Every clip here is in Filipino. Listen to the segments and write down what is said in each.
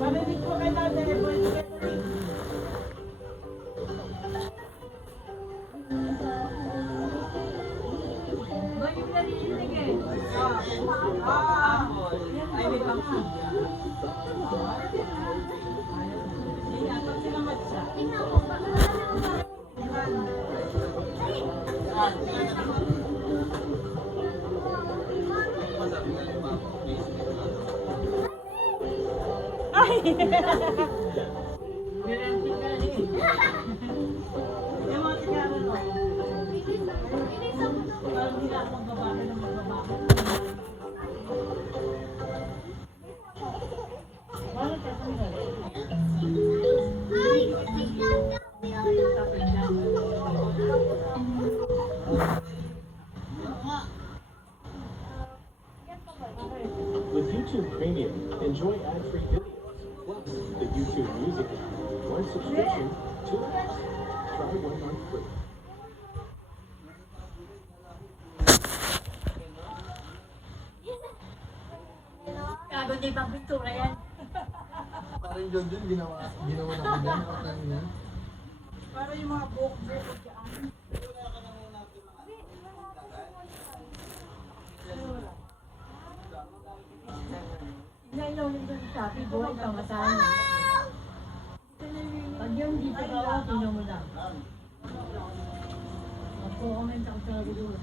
Marinig ko kay Nanay, ay, may pangkod. Ingat sila matcha. Ay! Yung mga tigara no? Parang hindi na akong babae ng magbabae. Parang tatanggal. With YouTube Premium, enjoy ad-free videos, plus the YouTube Music app. One subscription, 2 apps. Try 1 month free. Gago di ba pintura yan? Parang John John, ginawa na ko dyan. Kapag yan. Para yung mga buhok ko dyan. Inayaw yung doon sa akin, buhay ka matahan. Pag yung dito ka ako, tingnan mo lang. Magpo-comment ako sa doon.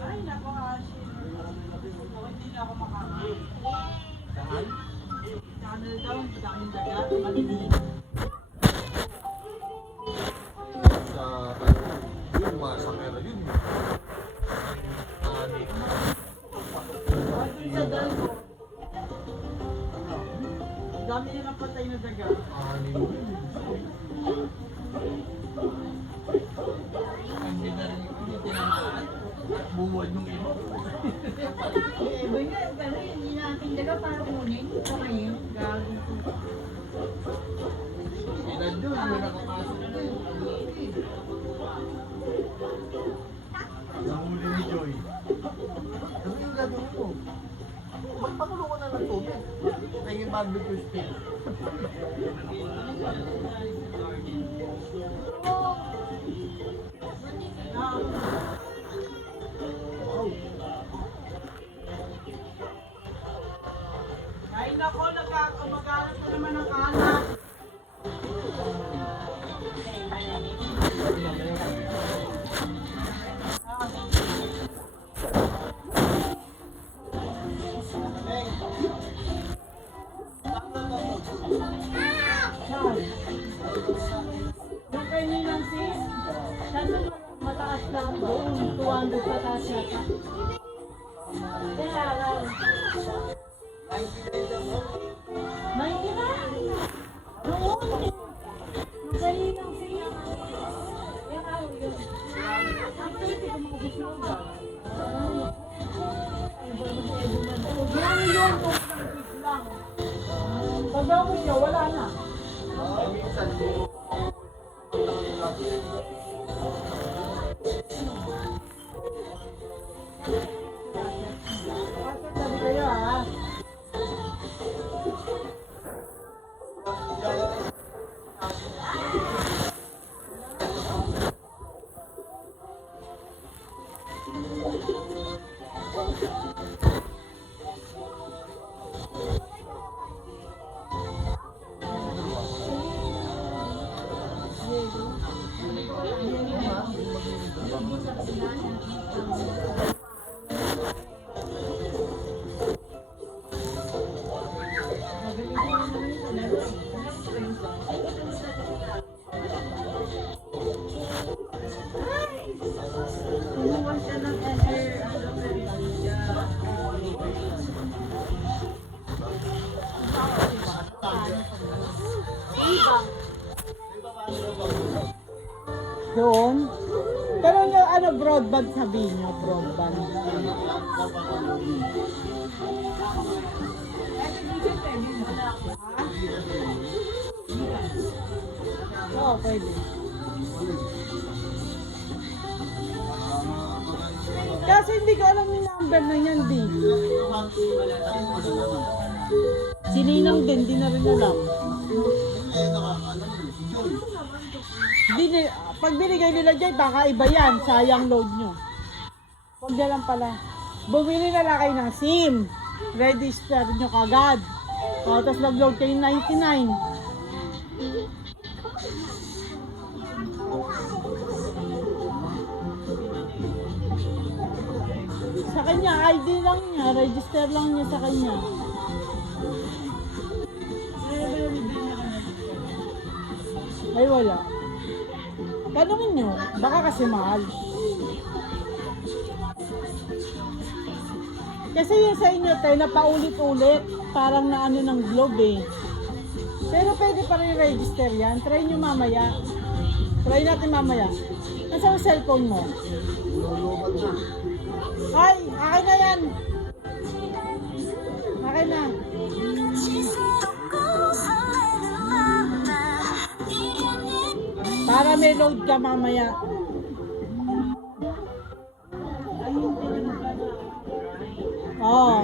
Ay, naku, Ashin. Hindi na ako makakain. Saan? Channel daw, dahil dagat, maliliit. Sa, yun, mga sakera yun. Ani. Sa dalgo. Ang dami niya ng patay na dagat. Ani. Hindi na rin yung tinanggal. Buwan yung ino. Eh, ba nga, pero hindi natin daga para kunin. Ito ngayon, gago ko. Ilan doon, may nakapasok doon. Nahuli ni Joy. Ano yung gagawin mo? Magpakulo ko na ng tubig. Naging barbecue stick. Ay, nako, nagkakamagalat na naman ang anak. Yung kay Ninang sis, nasa mataas lang doon, 200 pataas yata. Kaya lang. 90 na? Noon. Yung kay Ninang sis. Yung araw yun. Actually, hindi ko makabusloga. Yan yun, kung isang lang. Pagbago siya, wala na. Minsan yung Bakit sabi kayo ha? Kumuha siya ng doon. Pero yung ano, broadband sabihin niyo, broadband. Oo, pwede. Kasi hindi ko alam yung number na yan, di. Si Ninang din, di na rin alam. Pag binigay nila dyan, baka iba yan. Sayang load nyo. Huwag na lang pala. Bumili na lang kayo ng SIM. Register nyo kagad. Tapos mag-load kayo 99. Sa kanya, ID lang niya. Register lang niya sa kanya. Ay, wala. Tanungin nyo. Baka kasi mahal. Kasi yun sa inyo, tayo na paulit-ulit. Parang na ano ng globe eh. Pero pwede pa rin register yan. Try nyo mamaya. Try natin mamaya. Nasa ang cellphone mo? Ay, akin na yan. Akin na. Para may load ka mamaya. Oo.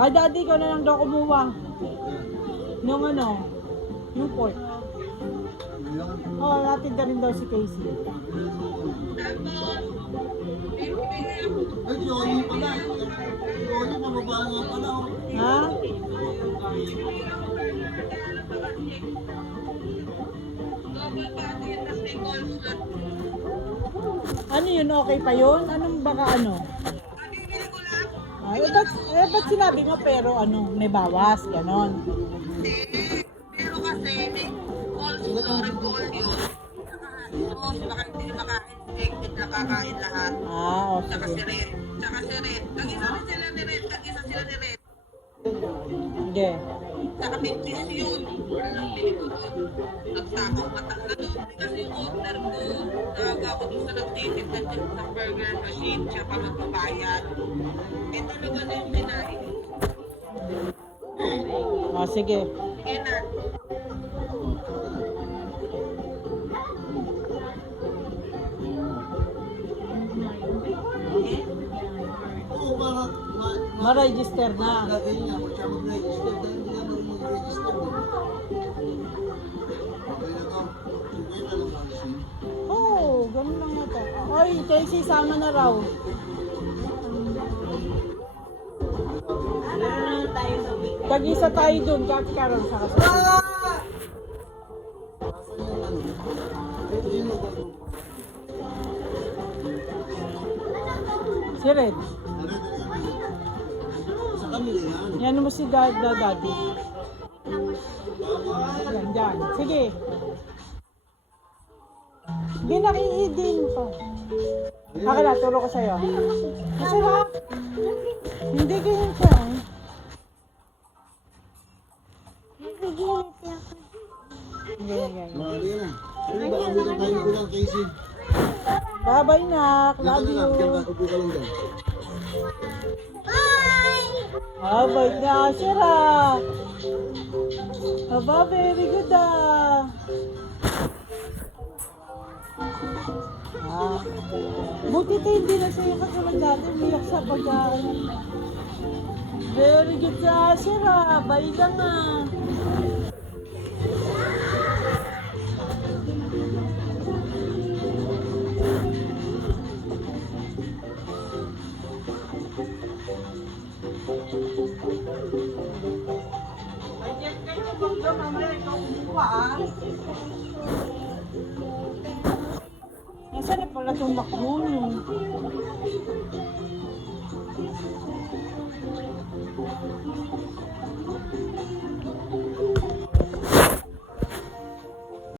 Ay, daddy ko na lang daw kumuha. Nung ano, Newport. Oo, natin ka rin daw si Casey. Ay, Johnny pala. Johnny, mababa nga pala. Ha? Ano yun? Okay pa yun? Anong baka ano? Ba't sinabi mo pero ano, may bawas, ganon. Pero kasi may coleslaw repolyo. Tapos baka hindi makain, nakakain lahat. Ah, o Tsaka si sige. Red. Tsaka si Red. Tag-isa sila ni Red. Tag-isa sila ni Red. Sige. Tsaka may cheese yun. Walang bili ko doon. Nagsakang mata. Nadoon kasi yung order ko. Naga ako doon sa nagtitinda ng burger machine. Siya pa magbabayad. Eh talaga na yung kinain. O sige. Sige na. Oo, para Ma-register na. lagay niya. Kung siya mag-register, dahil hindi naman mag-register. Okay na to. Okay na lang ang SIM. Oo, ganun lang yata. Oy, Casey, sama na raw. Tag-isa tayo dun, kakaroon sa kasama. Asan yung ano? Ito yung mag-ano. Si Red. Sa kanila yan. Yan mo si Daddy. Yan, dyan. Sige. Hindi nakiidin pa. Akin na, turo ko sa'yo. Masarap. Hindi ganyan siya. Ganyan. Marami yan ah. Ano ba? Abutan tayo ko lang, Casey. Bye-bye, nak. Diyan Love ka na lang. Diyan ka. you. Upo ka lang dyan. Bye-bye na, Shira. Aba, very good ah. Buti tayo hindi na sa'yo katulad dati. Umiyak sa pagkain. Very good sa Shira. Bye lang ah. Ay, Jeff, kayo maganda mamaya. Ikaw kumuha ah. Nasaan na pala itong McDonald's?